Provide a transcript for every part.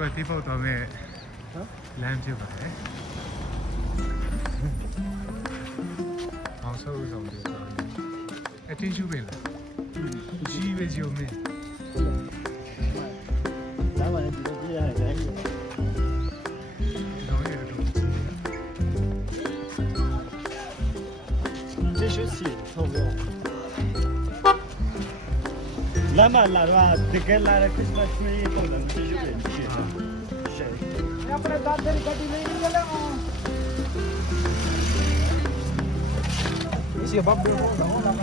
ကိုယ်တိဖို့တော့မဲ့လမ်းဖြစ်ပါတယ်အောင်ဆုံးဆောင်တယ်အတင်းရှူပဲလားကြီးပဲကြုံနေလာပါနဲ့ဒီလိုပြရတယ်တိုင်းရောတော့ရတော့这学期错不了。လာမလာတော့တကယ်လာတဲ့ Christmas tree ပုံစံမျိုးရှိတယ်ရှိတယ်။ရှယ်။après dans des gâteaux les gars Ici pas plus on a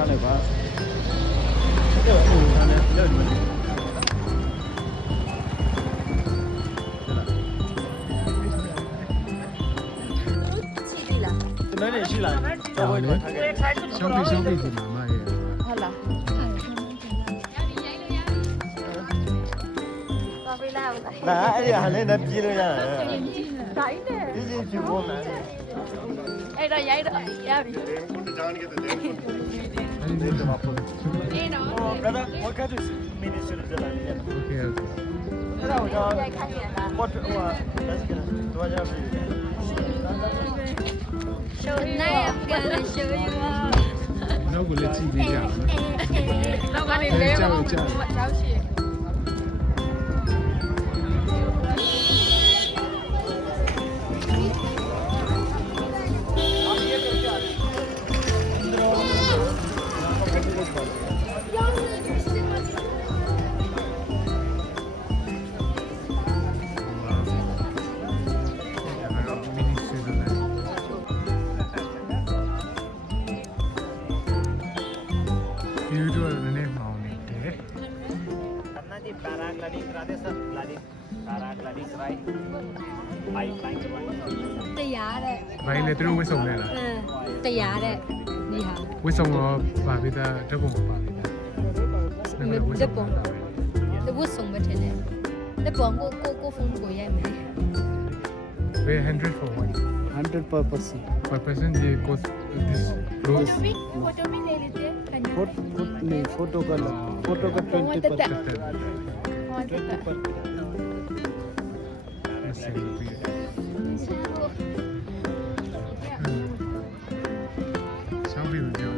ထားလိုက်ပါအဲ့တော့အဲ့ဒါနဲ့လောက်နေတယ်ဒီနေ့ရှိလားကျော်ဝဲထားခဲ့ရှောင်းပြီဒီမှာမရဲ့ဟုတ်လားပါပြီလားလာအဲ့ဒီဟာလည်းနဲ့ပြေးလို့ရတယ်ဒါကြီးနဲ့ဒီချင်းဖြူပေါ်မယ်အဲ့တော့ရိုက်တော့ရပြီအဲ့ဒီမှာပေါ့ အေးနော် Oh brother what kind of ministry is that Okayအဲ့တော့ရိုက်ခိုင်းရတာ what let's get တော့ကြပြီ show you I'm gonna show you နောက်ကိုလည်းကြည့်ပေးကြအောင် နောက်ကနေလဲတော့ကြောက်ရှိparagliding Radhesar gliding paragliding right high flying တရားတဲ့ ဘိုင်းနဲ့သူတို့ဝစ်စုံလဲလား တရားတဲ့ဒီဟာ ဝစ်စုံတော့ပါပြီးသားဓာတ်ပုံပါပြီးသားဓာတ်ပုံတဝတ်ဆုံးမထင်တယ်ဓာတ်ပုံကိုဖုန်းကိုရိုက်မယ် we 100 for one 100 per person ये cost this rose photo भी ले लेते हैं नहीं फोटो का 20% 小比如就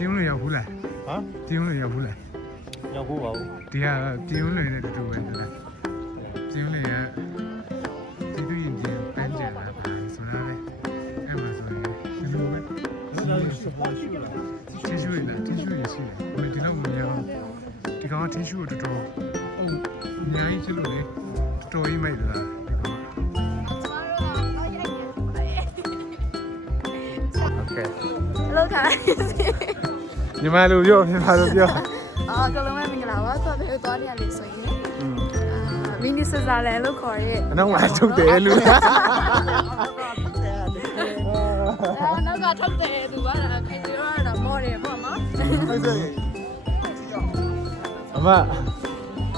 金融要回来啊金融要回来要不吧ဒီက金融类的တူပဲတူတယ်金融类ရဲ့ဒီလိုရင်ချင်းပန်းကြတာပါဆိုတာပဲအဲ့မှာဆိုရင်ဒီလိုပဲတီရှူရလားတီရှူရရှိတယ်ဘယ်ဒီလိုမရအောင်ဒီကောင်တီရှူတော်တော်အများကြီးချလို့လေတော်ကြီးမိုက်လားโอเคလောက်ထားညီမလိုပြောညီမလိုပြောအော်ကလုံးမင်္ဂလာပါတော့ဘယ်သွားနေရလဲဆိုရင်မီနီဆာလဲလို့ခေါ်ရဲ့အနောက်မှာထုတ်တယ်လူနောက်ကထုတ်တယ်သူကခိုင်ကျော်ရတာမော်တယ်ပေါ့နော်အမ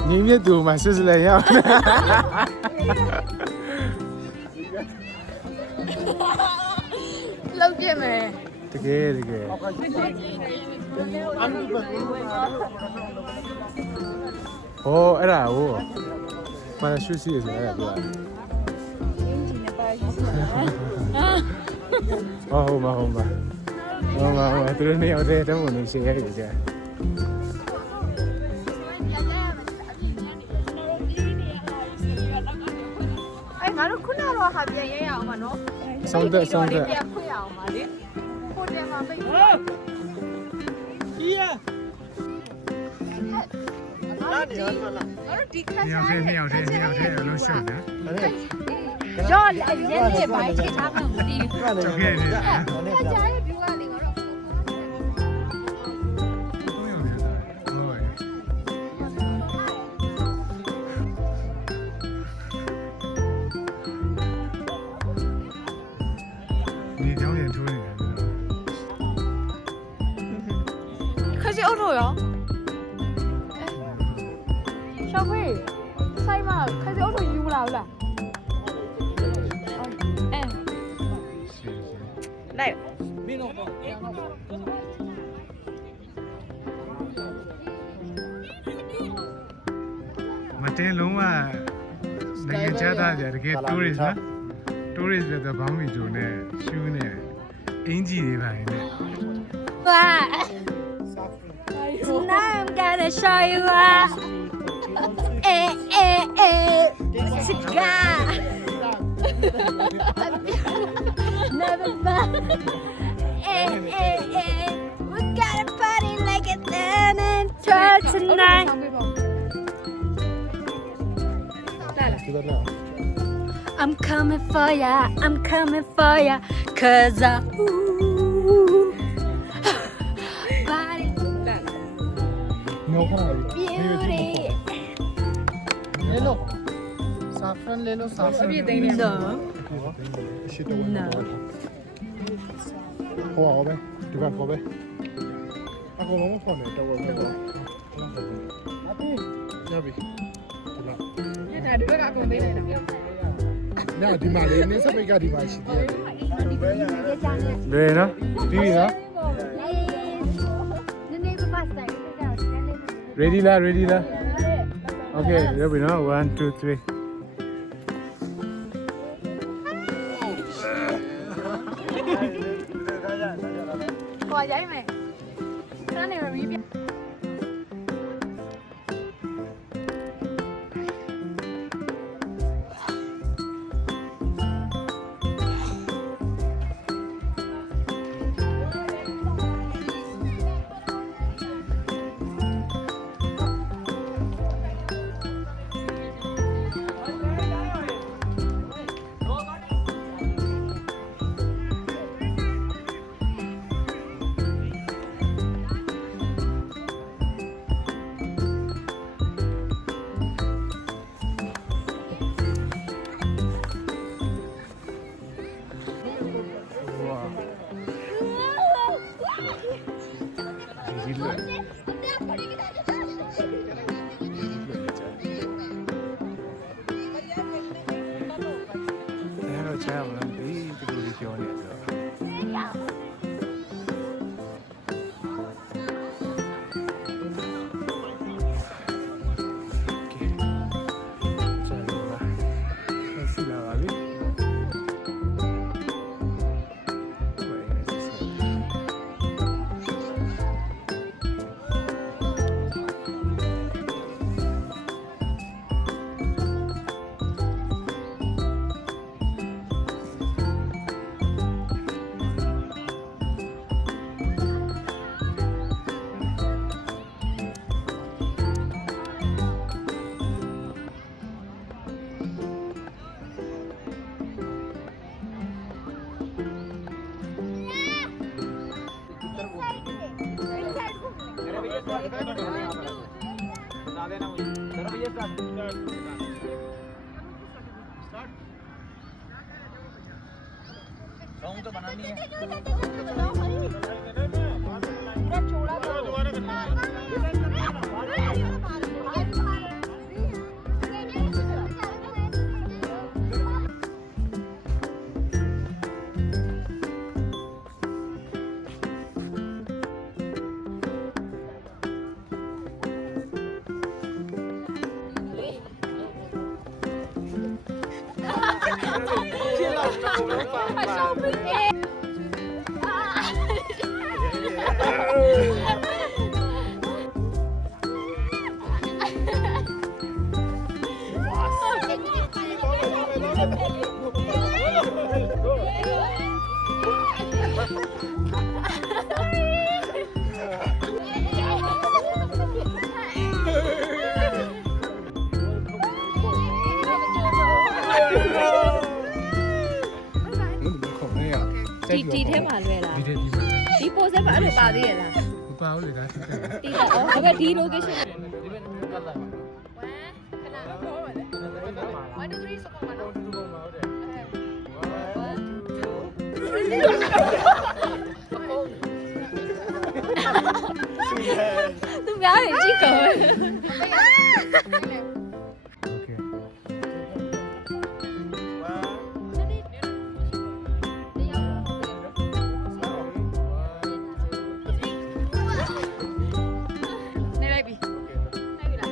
ညီမြတ်သူမှာဆွစ်လဲရောက်လောက်ပြမယ်တကယ်ဟိုအဲ့ဒါဟိုပါရာရှူးစီးဆိုအဲ့ဒါပြောဟုတ်ပါသူတို့နေရာတဲ့တုံးကိုနေရှေ့ရိုက်ကြငါတို့ခုနကတော့ဟာပြန်ရအောင်ပါနော်ဆောင်းတက်ပြန်ဖွင့်ရအောင်ပါလေဟိုတယ်မှာပိတ်呀！哪里啊？我说ဒီခါ နှစ်ယောက်ထဲအလုံးရှုပ်တာ ရောရဲနေပါထိထားမှမသိဘူး ကြောက်ခဲ့တယ် အကြရဲ့ view ကလေငါတို့ ကိုယောက်နေတာဟုတ်ရဲ့ဒီကြောင်ရထိုးနေတယ် ခစီအော်တိုရောရှောက်ဖေးဆိုင်မှာခစီအော်တိုယူမလားဟုတ်လားလိုက် မတင်လုံးဝနိုင်ငံခြားသားကြတကယ် tourist နော် tourist ပဲတော့ဘောင်းမီဂျိုနဲ့ရှူးနဲ့အင်ဂျီတွေပါနေတယ် Tonight I'm gonna show you cigar. Never mind. We gotta party like a 10 and 12 tonight. I'm coming for ya, I'm coming for ya, 'cause body နော်ခါ beauty. လေလို့စာဖရန်လေလို့စာဖရန် No. ရှိတော့ No. ဟောအောင်ပဲဒီဘက်ခေါ်ပဲအကုန်လုံးခေါ်နေတော့ပဲပေါ့အခုရပြီနာဒီမှာလေးနေစပိတ်ကဒီမှာရှိသေးတယ်လေနော်ပြီးပြီနော် ready လား okay ရပြီနော်1 2 3 Qua giấy mày. Cái này là review. Song तो बनानी है ဒီထဲမှာလွယ်လား ဒီထဲဒီမှာ ဒီပိုစက်ပါအဲ့လိုပါသေးရလား မပါဘူးလေဒါဖြစ်တယ် တီးတော့အော်ဒါပေမဲ့ဒီ location သူများတွေကြည့်ကုန် โอเค နေလိုက်ပြီနေပြီလား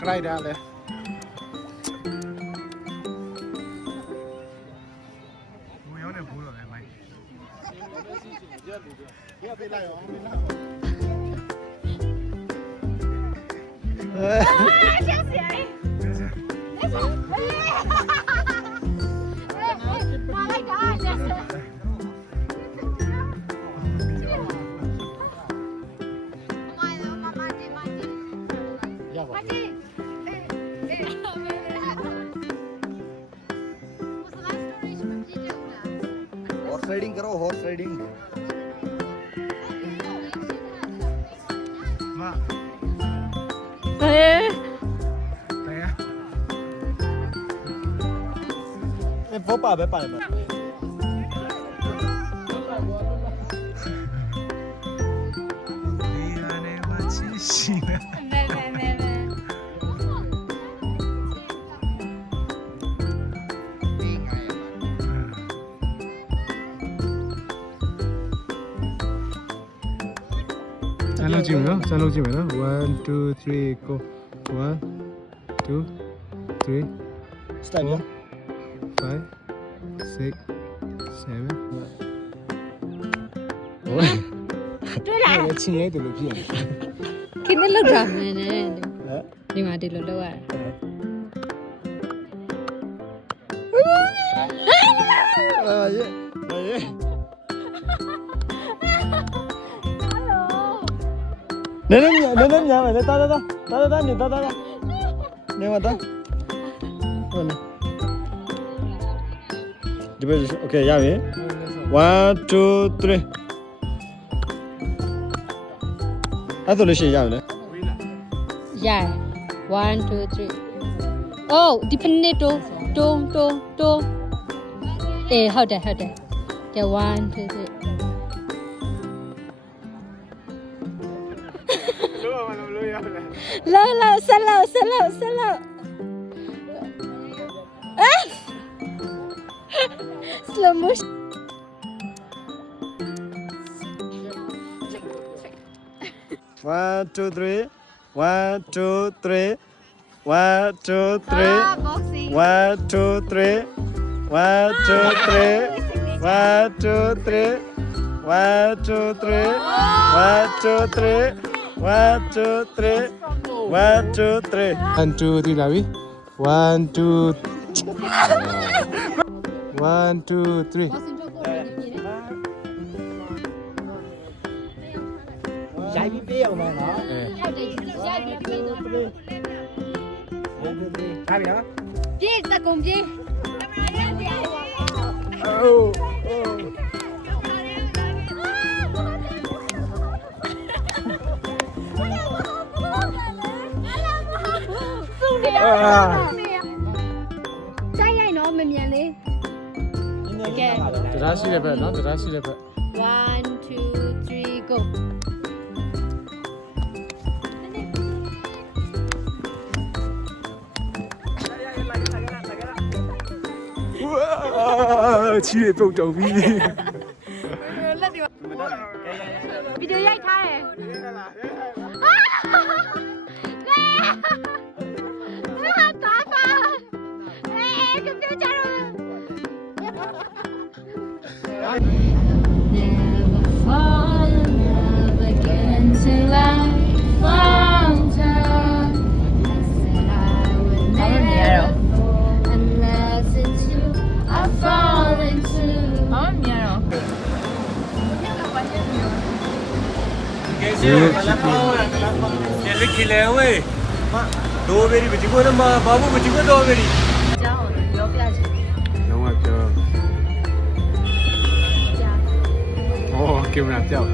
ใกล้ได้เลย ဘူးရောင်းနေဘူးတော့လည်းမိုင်း horse riding करो horse riding မ ဟဲ့ တရား वो पा बे पाए ဒီရနေမှာချီရှိနေ နဲနဲနဲ စမ်းလို့ကြည့်မယ်နော်စမ်းလို့ကြည့်မယ်နော်1 2 3 go 1 2 3 स्टाइल 5 6 7 တွေ့လား အဲ့ချင်းရိုက်တယ်လို့ဖြစ်နေ ခင်းနဲ့လောက်တာမင်းနဲ့ဒီမှာဒီလိုလောက်ရ ननन nhà mày ta nhìn ta nhưng mà ta ok ra vậy 1 2 3 အဲ့ဒါလို့ရှိရရတယ် ရတယ်1 2 3အိုးဒီပနစ်တုံးအေးဟုတ်တယ်ကဲ1 2 3 လို့ရမယ် လာဆက်လောက် slow motion 1 2 3 1 2 3 1 2 3 boxing 1 2 3 1 2 3 1 2 3 1 2 3 1 2 3 1 2 3 1 2 3 1 2 3လာပြီ1 2 1 2 3 boxing တော့ကိုယ်နေနေ ရိုက်ပြီးပေးအောင်ပါနော် ဟုတ်တယ်ရိုက်ပြီးပြေးတော့ 1 2 3 ဟာဗျာ ပြေးစကုန်ပြေး အိုးဆိုင်ရိုက်နော်မမြန်လေး ကဲ တရားရှိတဲ့ဘက်နော်တရားရှိတဲ့ဘက် 1 2 3 go ချီးရပုတ်တုံပြီ လက်ဒီဗီဒီယိုရိုက်ထားတယ်ဟာတာ Never fall in love again till I found her. I said I would never fall unless it's you I fall into. ये लिख ले हुए दो मेरी बच्ची को ना बाबू बच्ची को दो मेरी ကြားအောင်ပြောပြချင်တယ် လုံးဝပြော ကြား ဟောကင်မရာပြောက်